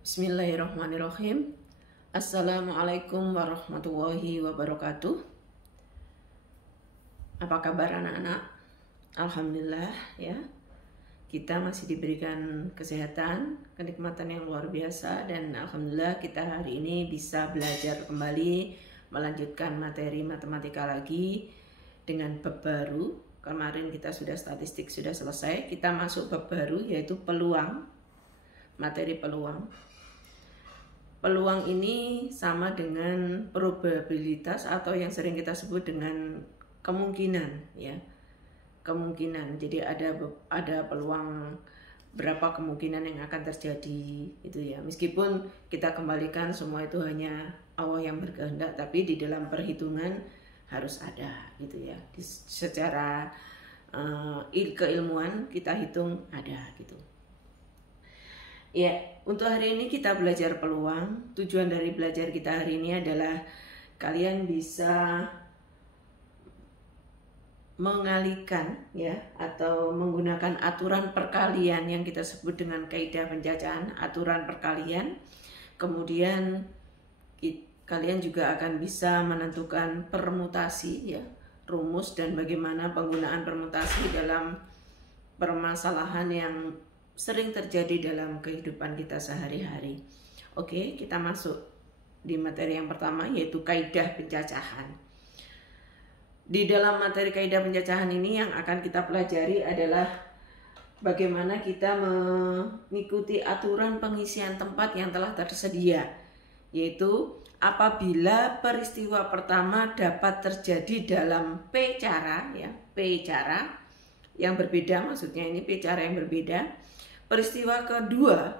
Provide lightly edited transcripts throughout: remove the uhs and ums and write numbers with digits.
Bismillahirrahmanirrahim. Assalamualaikum warahmatullahi wabarakatuh. Apa kabar anak-anak? Alhamdulillah ya. Kita masih diberikan kesehatan, kenikmatan yang luar biasa, dan alhamdulillah kita hari ini bisa belajar kembali, melanjutkan materi matematika lagi dengan bab baru. Kemarin kita sudah statistik sudah selesai, kita masuk bab baru yaitu peluang. Materi peluang. Peluang ini sama dengan probabilitas atau yang sering kita sebut dengan kemungkinan ya. Kemungkinan. Jadi ada peluang berapa kemungkinan yang akan terjadi itu ya. Meskipun kita kembalikan semua itu hanya Allah yang berkehendak, tapi di dalam perhitungan harus ada gitu ya. Secara keilmuan kita hitung ada gitu. Ya, untuk hari ini kita belajar peluang. Tujuan dari belajar kita hari ini adalah kalian bisa mengalihkan ya, atau menggunakan aturan perkalian yang kita sebut dengan kaidah penjajahan, aturan perkalian. Kemudian kalian juga akan bisa menentukan permutasi ya, rumus dan bagaimana penggunaan permutasi dalam permasalahan yang sering terjadi dalam kehidupan kita sehari-hari. Oke, kita masuk di materi yang pertama yaitu kaidah penjajahan. Di dalam materi kaidah penjajahan ini yang akan kita pelajari adalah bagaimana kita mengikuti aturan pengisian tempat yang telah tersedia, yaitu apabila peristiwa pertama dapat terjadi dalam P cara ya, P cara yang berbeda, maksudnya ini P cara yang berbeda. Peristiwa kedua,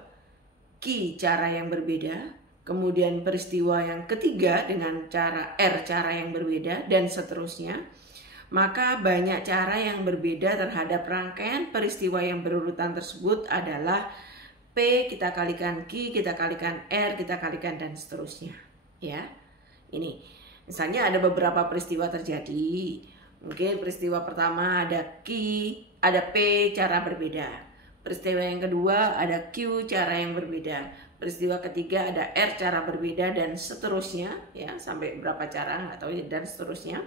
Q cara yang berbeda, kemudian peristiwa yang ketiga dengan cara R cara yang berbeda, dan seterusnya. Maka banyak cara yang berbeda terhadap rangkaian peristiwa yang berurutan tersebut adalah P kita kalikan Q, kita kalikan R, kita kalikan, dan seterusnya. Ya, ini misalnya ada beberapa peristiwa terjadi. Mungkin peristiwa pertama ada Q, ada P cara berbeda. Peristiwa yang kedua ada Q cara yang berbeda. Peristiwa ketiga ada R cara berbeda, dan seterusnya ya, sampai berapa cara nggak tahu ya, dan seterusnya.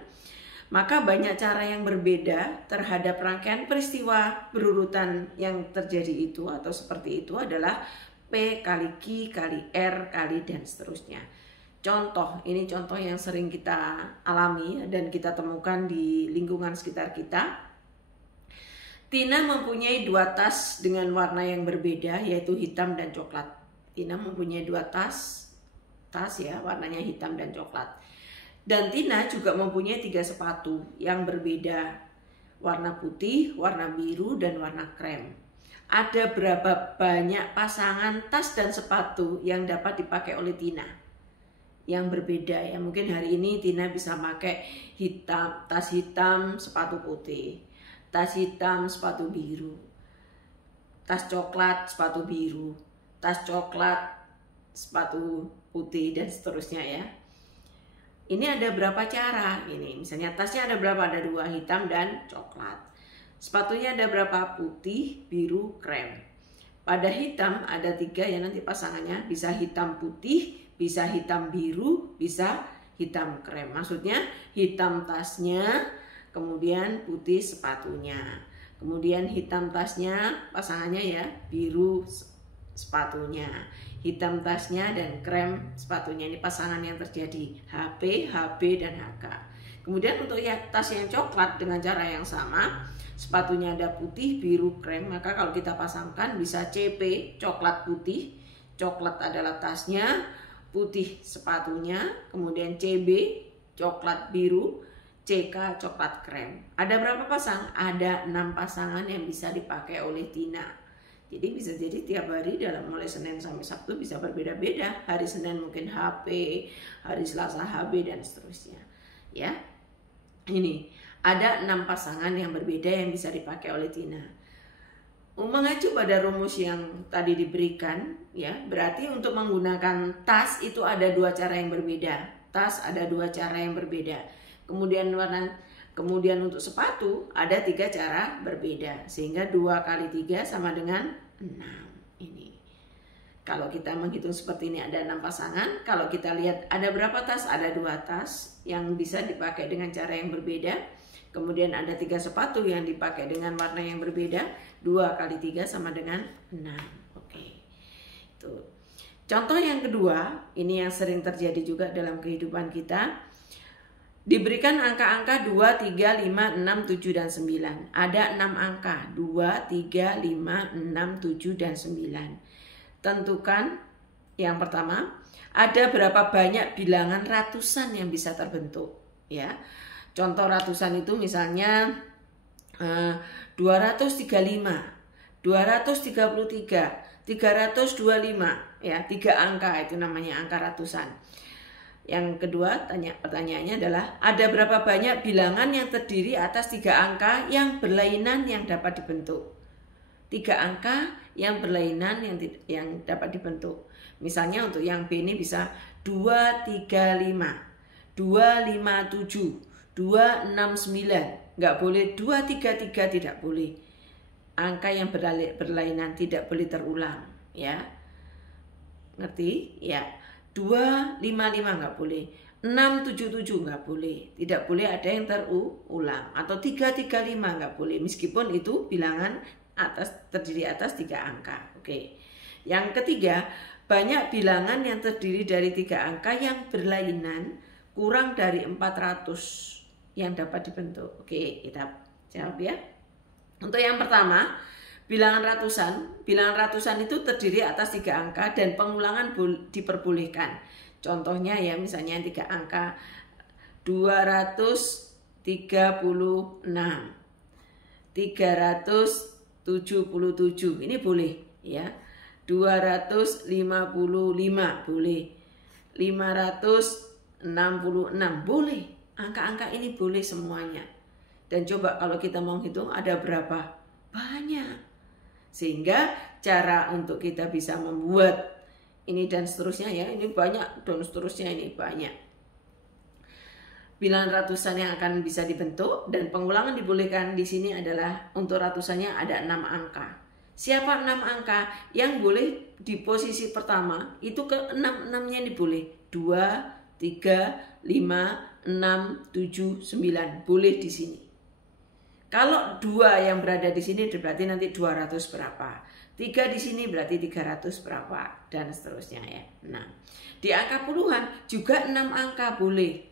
Maka banyak cara yang berbeda terhadap rangkaian peristiwa berurutan yang terjadi itu atau seperti itu adalah P kali Q kali R kali dan seterusnya. Contoh, ini contoh yang sering kita alami dan kita temukan di lingkungan sekitar kita. Tina mempunyai dua tas dengan warna yang berbeda yaitu hitam dan coklat. Tina mempunyai dua tas ya, warnanya hitam dan coklat. Dan Tina juga mempunyai 3 sepatu yang berbeda, warna putih, warna biru, dan warna krem. Ada berapa banyak pasangan tas dan sepatu yang dapat dipakai oleh Tina? Yang berbeda ya, mungkin hari ini Tina bisa pakai tas hitam, sepatu putih. Tas hitam, sepatu biru. Tas coklat, sepatu biru. Tas coklat, sepatu putih, dan seterusnya ya. Ini ada berapa cara? Ini misalnya tasnya ada berapa? Ada 2, hitam dan coklat. Sepatunya ada berapa? Putih, biru, krem. Pada hitam ada 3 ya, nanti pasangannya bisa hitam putih, bisa hitam biru, bisa hitam krem. Maksudnya hitam tasnya, kemudian putih sepatunya, kemudian hitam tasnya pasangannya ya, biru sepatunya, hitam tasnya dan krem sepatunya. Ini pasangan yang terjadi HP, HB, dan HK. Kemudian untuk ya, tas yang coklat dengan cara yang sama, sepatunya ada putih, biru, krem. Maka kalau kita pasangkan bisa CP, coklat putih, coklat adalah tasnya, putih sepatunya, kemudian CB, coklat biru, CK coklat krem. Ada berapa pasang? Ada 6 pasangan yang bisa dipakai oleh Tina. Jadi bisa jadi tiap hari dalam mulai Senin sampai Sabtu bisa berbeda-beda. Hari Senin mungkin HP, hari Selasa HB, dan seterusnya. Ya, ini ada 6 pasangan yang berbeda yang bisa dipakai oleh Tina. Mengacu pada rumus yang tadi diberikan, ya, berarti untuk menggunakan tas itu ada 2 cara yang berbeda. Tas ada 2 cara yang berbeda. Kemudian untuk sepatu ada 3 cara berbeda, sehingga 2 kali 3 sama dengan 6. Ini Kalau kita menghitung seperti ini ada 6 pasangan. Kalau kita lihat ada berapa tas? Ada 2 tas yang bisa dipakai dengan cara yang berbeda. Kemudian ada 3 sepatu yang dipakai dengan warna yang berbeda. 2 kali 3 sama dengan 6. Oke. Itu. Contoh yang kedua, ini yang sering terjadi juga dalam kehidupan kita. Diberikan angka-angka 2, 3, 5, 6, 7, dan 9. Ada 6 angka, 2, 3, 5, 6, 7, dan 9. Tentukan yang pertama, ada berapa banyak bilangan ratusan yang bisa terbentuk. Ya, contoh ratusan itu misalnya 235, 233, 325, ya, 3 angka itu namanya angka ratusan. Yang kedua, pertanyaannya adalah ada berapa banyak bilangan yang terdiri atas 3 angka yang berlainan yang dapat dibentuk. 3 angka yang berlainan yang dapat dibentuk. Misalnya untuk yang B ini bisa 235, 257, 269. Nggak boleh 233, tidak boleh. Angka yang berlainan tidak boleh terulang, ya. Ngerti? Ya. 255 nggak boleh. 677 nggak boleh. Tidak boleh ada yang terulang. Atau 335 nggak boleh. Meskipun itu bilangan terdiri atas 3 angka. Oke. Yang ketiga, banyak bilangan yang terdiri dari 3 angka yang berlainan kurang dari 400 yang dapat dibentuk. Oke, kita jawab ya. Untuk yang pertama, bilangan ratusan itu terdiri atas 3 angka dan pengulangan diperbolehkan. Contohnya ya, misalnya 3 angka 236, 377, ini boleh ya. 255 boleh. 566 boleh. Angka-angka ini boleh semuanya. Dan coba kalau kita mau hitung ada berapa? Banyak. Sehingga cara untuk kita bisa membuat ini dan seterusnya ya, ini banyak dan seterusnya ini banyak. Bilangan ratusan yang akan bisa dibentuk dan pengulangan dibolehkan di sini adalah untuk ratusannya ada 6 angka. Siapa 6 angka yang boleh di posisi pertama? Itu ke 6-6-nya ini boleh. 2, 3, 5, 6, 7, 9. Boleh di sini. Kalau 2 yang berada di sini berarti nanti 200 berapa. 3 di sini berarti 300 berapa. Dan seterusnya ya. Nah, di angka puluhan juga 6 angka boleh.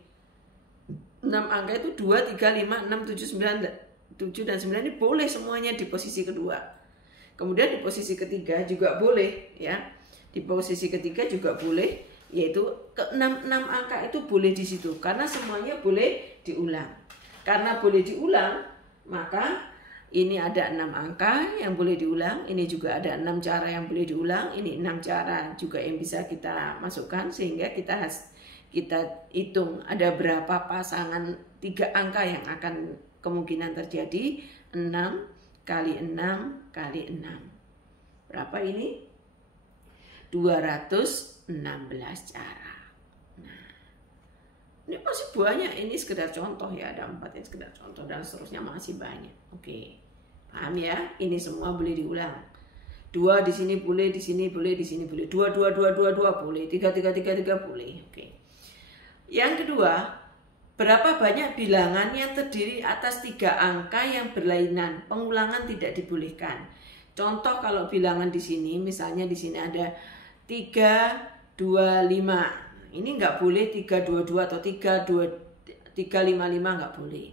6 angka itu 2, 3, 5, 6, 7, 9, 7 dan 9 ini boleh semuanya di posisi kedua. Kemudian di posisi ketiga juga boleh ya. Di posisi ketiga juga boleh, yaitu ke 6 angka itu boleh di situ karena semuanya boleh diulang. Karena boleh diulang, maka ini ada 6 angka yang boleh diulang, ini juga ada 6 cara yang boleh diulang, ini 6 cara juga yang bisa kita masukkan sehingga kita hitung ada berapa pasangan 3 angka yang akan kemungkinan terjadi. 6 kali 6 kali 6. Berapa ini? 216 cara. Nah, ini masih banyak, ini sekedar contoh ya, ada 4 yang sekedar contoh dan seterusnya masih banyak. Oke. Paham ya? Ini semua boleh diulang. 2 di sini boleh, di sini boleh, di sini boleh. 2 boleh, 3 boleh. Oke. Yang kedua, berapa banyak bilangan yang terdiri atas 3 angka yang berlainan? Pengulangan tidak dibolehkan. Contoh kalau bilangan di sini, misalnya di sini ada 325. Ini nggak boleh 322 atau 355 nggak boleh.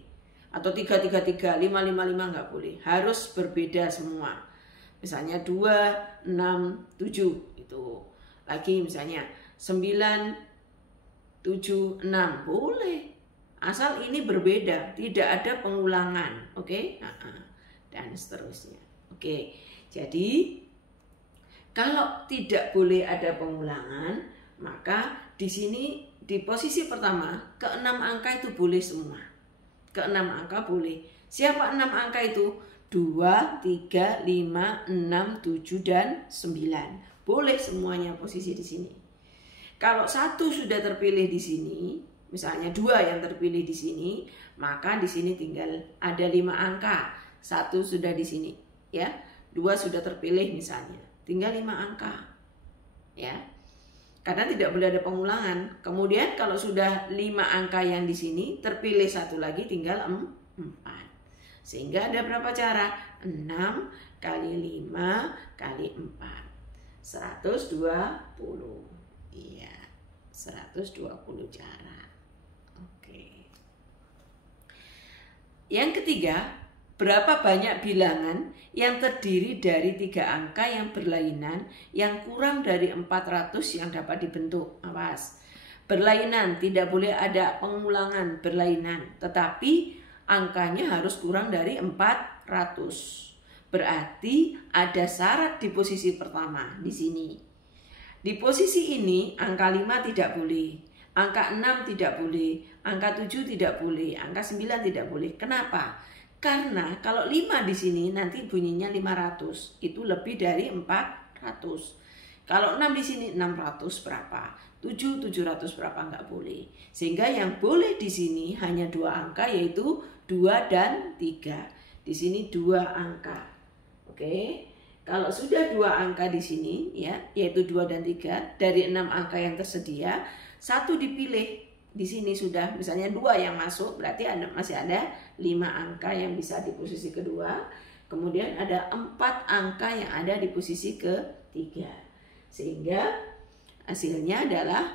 Atau 333, 555 nggak boleh. Harus berbeda semua. Misalnya 267 itu. Lagi misalnya 976 boleh. Asal ini berbeda, tidak ada pengulangan. Oke? Dan seterusnya. Oke. Jadi kalau tidak boleh ada pengulangan, maka di sini di posisi pertama ke-6 angka itu boleh semua. Ke-6 angka boleh. Siapa 6 angka itu? 2, 3, 5, 6, 7 dan 9. Boleh semuanya posisi di sini. Kalau 1 sudah terpilih di sini, misalnya 2 yang terpilih di sini, maka di sini tinggal ada 5 angka. 1 sudah di sini, ya. 2 sudah terpilih misalnya. Tinggal 5 angka. ya. Karena tidak boleh ada pengulangan. Kemudian kalau sudah 5 angka yang di sini, terpilih satu lagi tinggal 4. Sehingga ada berapa cara? 6 kali 5 kali 4. 120. Iya, 120 cara. Oke. Yang ketiga, berapa banyak bilangan yang terdiri dari 3 angka yang berlainan yang kurang dari 400 yang dapat dibentuk. Awas. Berlainan, tidak boleh ada pengulangan berlainan, tetapi angkanya harus kurang dari 400. Berarti ada syarat di posisi pertama di sini. Di posisi ini angka 5 tidak boleh, angka 6 tidak boleh, angka 7 tidak boleh, angka 9 tidak boleh. Kenapa? Karena kalau 5 di sini nanti bunyinya 500, itu lebih dari 400. Kalau 6 di sini 600 berapa? 7 700 berapa? Enggak boleh. Sehingga yang boleh di sini hanya 2 angka, yaitu 2 dan 3. Di sini 2 angka. Oke. Kalau sudah 2 angka di sini ya, yaitu 2 dan 3, dari 6 angka yang tersedia, 1 dipilih. Di sini sudah misalnya 2 yang masuk, berarti masih ada 5 angka yang bisa di posisi kedua. Kemudian ada 4 angka yang ada di posisi ketiga. Sehingga hasilnya adalah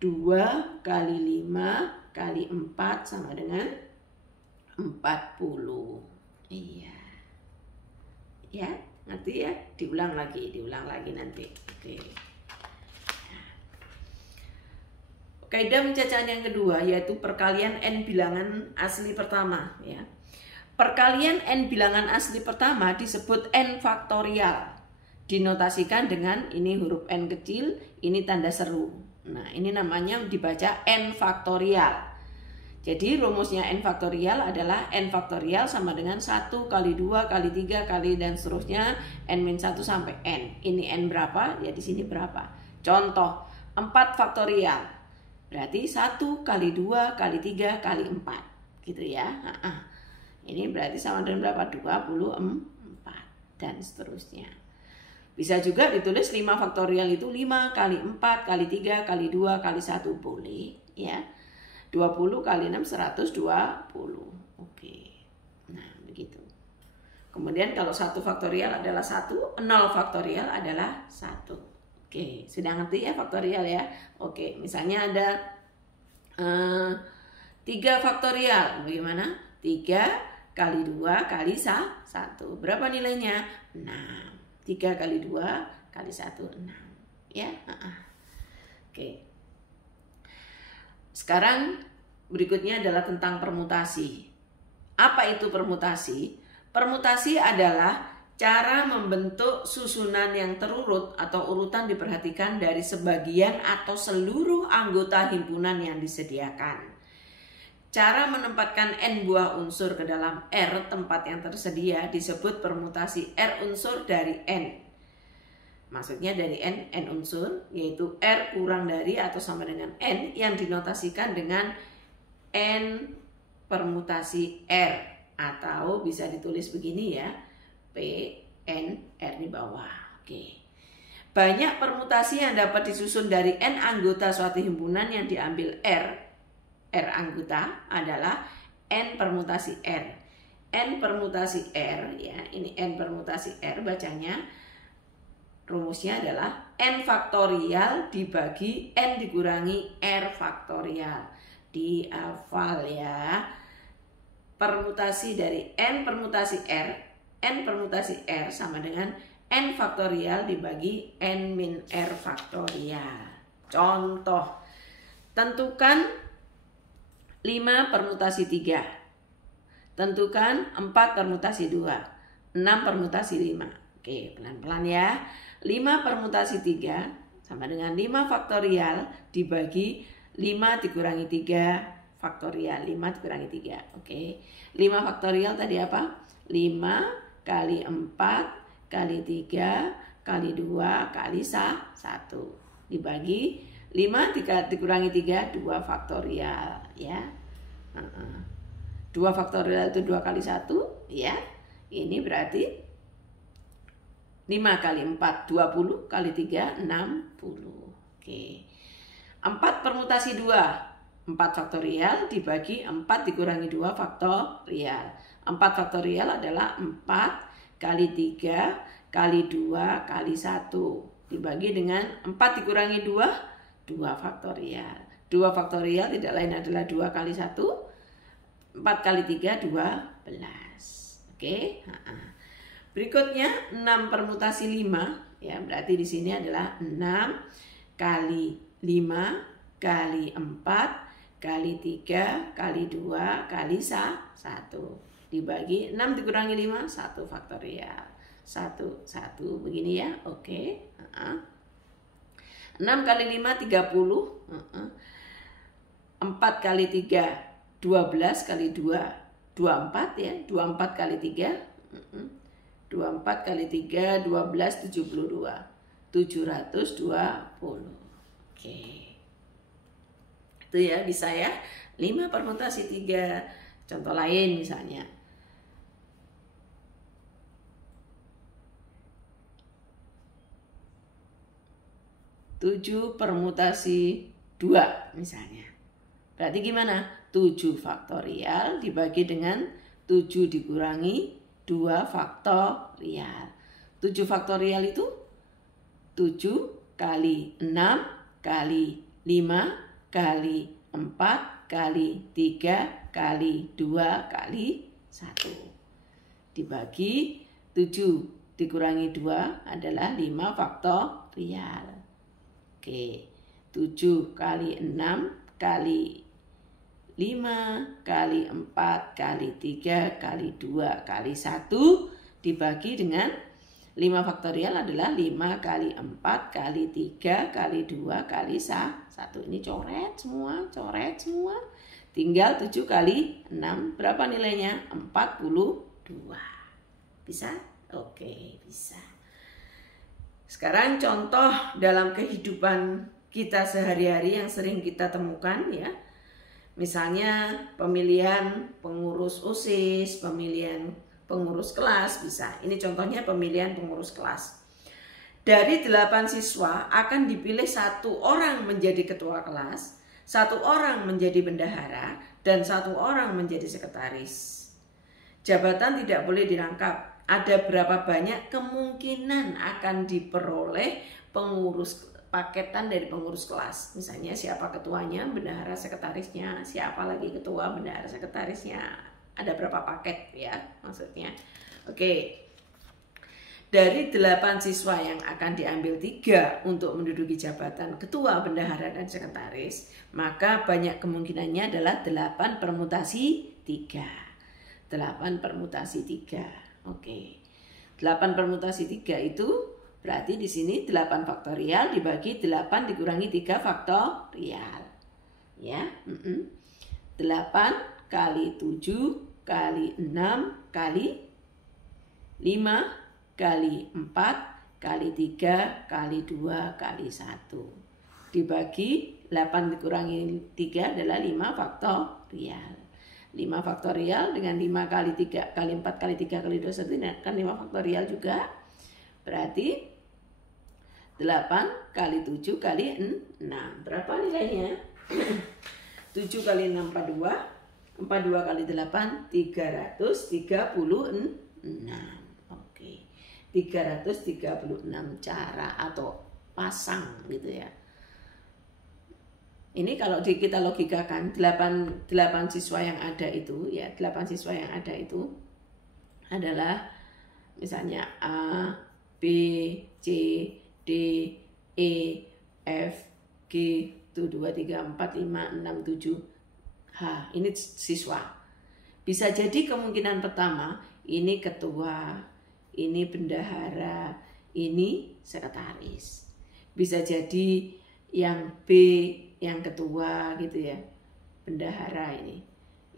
2 kali 5 kali 4 sama dengan 40. Iya. Ya, ngerti ya? Diulang lagi nanti. Oke. Kaidah pencacahan yang kedua yaitu perkalian n bilangan asli pertama ya. Perkalian n bilangan asli pertama disebut n faktorial. Dinotasikan dengan ini huruf n kecil, ini tanda seru. Nah, ini namanya dibaca n faktorial. Jadi rumusnya n faktorial adalah n faktorial sama dengan 1 kali 2 kali 3 kali dan seterusnya n-1 sampai n. Ini n berapa? Ya di sini berapa? Contoh 4 faktorial. Berarti 1 kali 2 kali 3 kali 4 gitu ya. Ini berarti sama dengan berapa? 24 dan seterusnya. Bisa juga ditulis 5 faktorial itu 5 kali 4 kali 3 kali 2 kali 1 boleh ya. 20 kali 6 120. Oke. Nah begitu. Kemudian kalau 1 faktorial adalah 1, 0 faktorial adalah 1. Oke, sudah ngerti ya faktorial ya? Oke, misalnya ada 3 faktorial. Bagaimana? 3 kali 2 kali 1. Berapa nilainya? 6. 3 kali 2 kali 1, 6. Ya? Oke. Sekarang berikutnya adalah tentang permutasi. Apa itu permutasi? Permutasi adalah cara membentuk susunan yang terurut atau urutan diperhatikan dari sebagian atau seluruh anggota himpunan yang disediakan. Cara menempatkan n buah unsur ke dalam R tempat yang tersedia disebut permutasi R unsur dari n. Maksudnya dari n unsur, yaitu R kurang dari atau sama dengan n yang dinotasikan dengan n permutasi R. Atau bisa ditulis begini ya. P, N, R di bawah. Oke. Banyak permutasi yang dapat disusun dari N anggota suatu himpunan yang diambil R anggota adalah N permutasi R. N permutasi R ya, ini N permutasi R bacanya. Rumusnya adalah N faktorial dibagi N dikurangi R faktorial. Dihafal ya. Permutasi dari N permutasi R, N permutasi R sama dengan N faktorial dibagi N min R faktorial. Contoh, tentukan 5 permutasi 3. Tentukan 4 permutasi 2. 6 permutasi 5. Oke, pelan-pelan ya. 5 permutasi 3 sama dengan 5 faktorial dibagi 5 dikurangi 3 faktorial. 5 dikurangi 3. Oke. 5 faktorial tadi apa? 5 kali 4 kali 3 kali 2 kali 1 dibagi 5 dikurangi 3 2 faktorial ya. 2 faktorial itu 2 kali 1 ya. Ini berarti 5 kali 4 20 kali 3 60. 4 permutasi 2. 4 faktorial dibagi 4 dikurangi 2 faktorial. 4 faktorial adalah 4 kali 3 kali 2 kali 1. Dibagi dengan 4 dikurangi 2, 2 faktorial. 2 faktorial tidak lain adalah 2 kali 1. 4 kali 3, 12. Oke. Berikutnya 6 permutasi 5. Ya, berarti di sini adalah 6 kali 5 kali 4 kali 3 kali 2 kali 1. Dibagi 6 dikurangi 5, 1 faktorial. 1 begini ya. Oke. 6 kali 5 30. 4 kali 3 12 kali 2 24 ya. 24 kali 3 24 kali 3, 12, 72. 720. Oke. Itu ya, bisa ya. 5 permutasi 3. Contoh lain misalnya. 7 permutasi 2 misalnya. Berarti gimana? 7 faktorial dibagi dengan 7 dikurangi 2 faktorial. 7 faktorial itu 7 kali 6 kali 5 kali 4 kali 3 kali 2 kali 1. Dibagi 7 dikurangi 2 adalah 5 faktorial. Oke, 7 kali 6 kali 5 kali 4 kali 3 kali 2 kali 1 dibagi dengan 5 faktorial adalah 5 kali 4 kali 3 kali 2 kali 1. Ini coret semua. Tinggal 7 kali 6. Berapa nilainya? 42. Bisa? Oke, bisa. Sekarang contoh dalam kehidupan kita sehari-hari yang sering kita temukan ya. Misalnya pemilihan pengurus OSIS, pemilihan pengurus kelas bisa. Ini contohnya pemilihan pengurus kelas. Dari 8 siswa akan dipilih 1 orang menjadi ketua kelas, 1 orang menjadi bendahara, dan 1 orang menjadi sekretaris. Jabatan tidak boleh dirangkap. Ada berapa banyak kemungkinan akan diperoleh pengurus paketan dari pengurus kelas. Misalnya siapa ketuanya, bendahara, sekretarisnya, siapa lagi ketua, bendahara, sekretarisnya. Ada berapa paket ya maksudnya. Oke. Dari 8 siswa yang akan diambil 3 untuk menduduki jabatan ketua, bendahara, dan sekretaris, maka banyak kemungkinannya adalah 8 permutasi 3. 8 permutasi 3. Oke. 8 permutasi 3 itu berarti di sini 8 faktorial dibagi 8 dikurangi 3 faktorial. Ya. 8 kali 7 kali 6 kali 5 kali 4 kali 3 kali 2 kali 1. Dibagi 8 dikurangi 3 adalah 5 faktorial. 5 faktorial dengan 5 kali 3 kali 4 kali 3 kali 2 1 ini kan 5 faktorial juga. Berarti 8 kali 7 kali 6. Berapa nilainya? 7 kali 6 42. 42 kali 8 336. Oke. 336 cara atau pasang gitu ya. Ini kalau kita logikakan 8 siswa yang ada itu ya, 8 siswa yang ada itu adalah misalnya A, B, C, D, E, F, G, 1, 2, 3, 4, 5, 6, 7, H. Ini siswa. Bisa jadi kemungkinan pertama ini ketua, ini bendahara, ini sekretaris. Bisa jadi yang B yang ketua gitu ya, bendahara ini.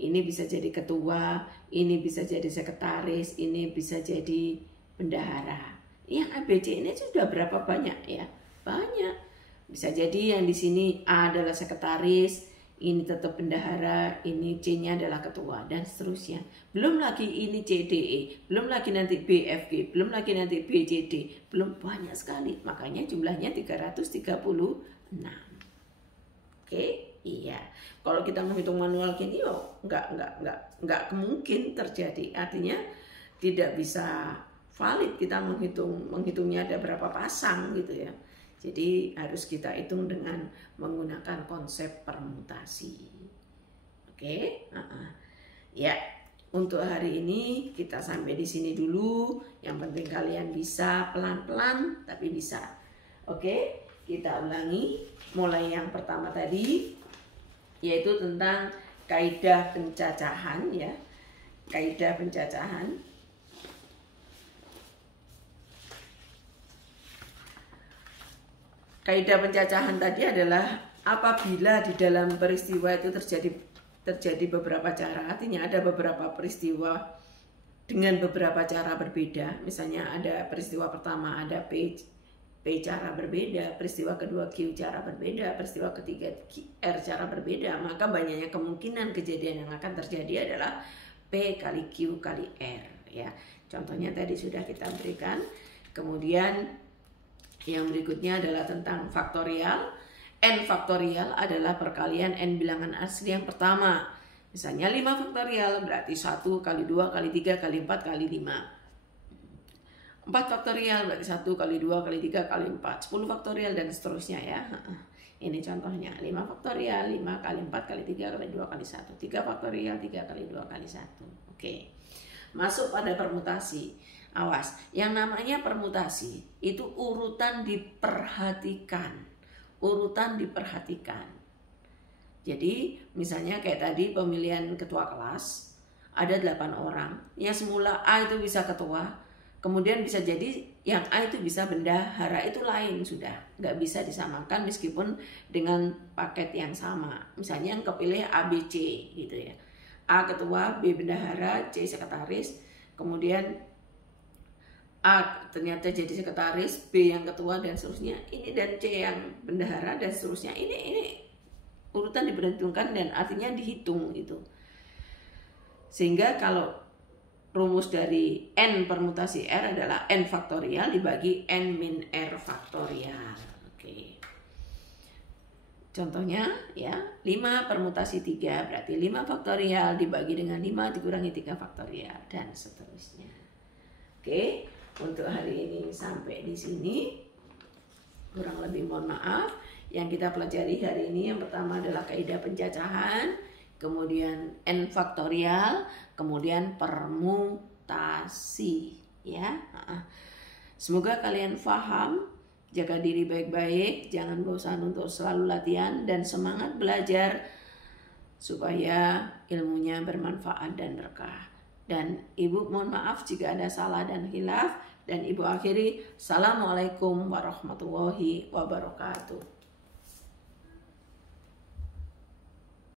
Ini bisa jadi ketua, ini bisa jadi sekretaris, ini bisa jadi bendahara. Yang ABC ini sudah berapa banyak ya? Banyak. Bisa jadi yang di sini A adalah sekretaris, ini tetap bendahara, ini C-nya adalah ketua, dan seterusnya. Belum lagi ini C, D, E, belum lagi nanti B, F, G, belum lagi nanti B, C, D, belum banyak sekali. Makanya jumlahnya 336. Oke, iya. Kalau kita menghitung manual gini, nggak mungkin terjadi. Artinya tidak bisa valid kita menghitungnya ada berapa pasang gitu ya. Jadi harus kita hitung dengan menggunakan konsep permutasi. Oke, ya. Untuk hari ini kita sampai di sini dulu. Yang penting kalian bisa pelan-pelan tapi bisa. Oke, kita ulangi mulai yang pertama tadi, yaitu tentang kaidah pencacahan ya. Kaidah pencacahan. Kaidah pencacahan tadi adalah apabila di dalam peristiwa itu terjadi beberapa cara, artinya ada beberapa peristiwa dengan beberapa cara berbeda. Misalnya ada peristiwa pertama ada P cara berbeda, peristiwa kedua Q cara berbeda, peristiwa ketiga R cara berbeda, maka banyaknya kemungkinan kejadian yang akan terjadi adalah P kali Q kali R ya. Contohnya tadi sudah kita berikan. Kemudian yang berikutnya adalah tentang faktorial. N faktorial adalah perkalian N bilangan asli yang pertama. Misalnya 5 faktorial berarti 1 kali 2 kali 3 kali 4 kali 5. 4 faktorial berarti 1 kali 2 kali 3 kali 4. 10 faktorial dan seterusnya ya. Ini contohnya 5 faktorial 5 kali 4 kali 3 kali 2 kali 1. 3 faktorial 3 kali 2 kali 1. Oke. Masuk pada permutasi. Awas, yang namanya permutasi itu urutan diperhatikan. Urutan diperhatikan. Jadi misalnya kayak tadi pemilihan ketua kelas ada 8 orang. Yang semula A itu bisa ketua, kemudian bisa jadi yang A itu bisa bendahara, itu lain sudah. Nggak bisa disamakan meskipun dengan paket yang sama. Misalnya yang kepilih A, B, C gitu ya. A ketua, B bendahara, C sekretaris, kemudian A ternyata jadi sekretaris, B yang ketua dan seterusnya, ini dan C yang bendahara dan seterusnya. Ini urutan diperhitungkan dan artinya dihitung itu. Sehingga kalau rumus dari N permutasi R adalah N faktorial dibagi N min R faktorial. Oke. Contohnya ya, 5 permutasi 3 berarti 5 faktorial dibagi dengan 5 dikurangi 3 faktorial dan seterusnya. Oke. Untuk hari ini sampai di sini. Kurang lebih mohon maaf. Yang kita pelajari hari ini yang pertama adalah kaidah pencacahan, kemudian N faktorial, kemudian permutasi ya. Semoga kalian paham, jaga diri baik-baik, jangan bosan untuk selalu latihan dan semangat belajar supaya ilmunya bermanfaat dan berkah. Dan Ibu mohon maaf jika ada salah dan khilaf. Dan Ibu akhiri, Assalamualaikum warahmatullahi wabarakatuh.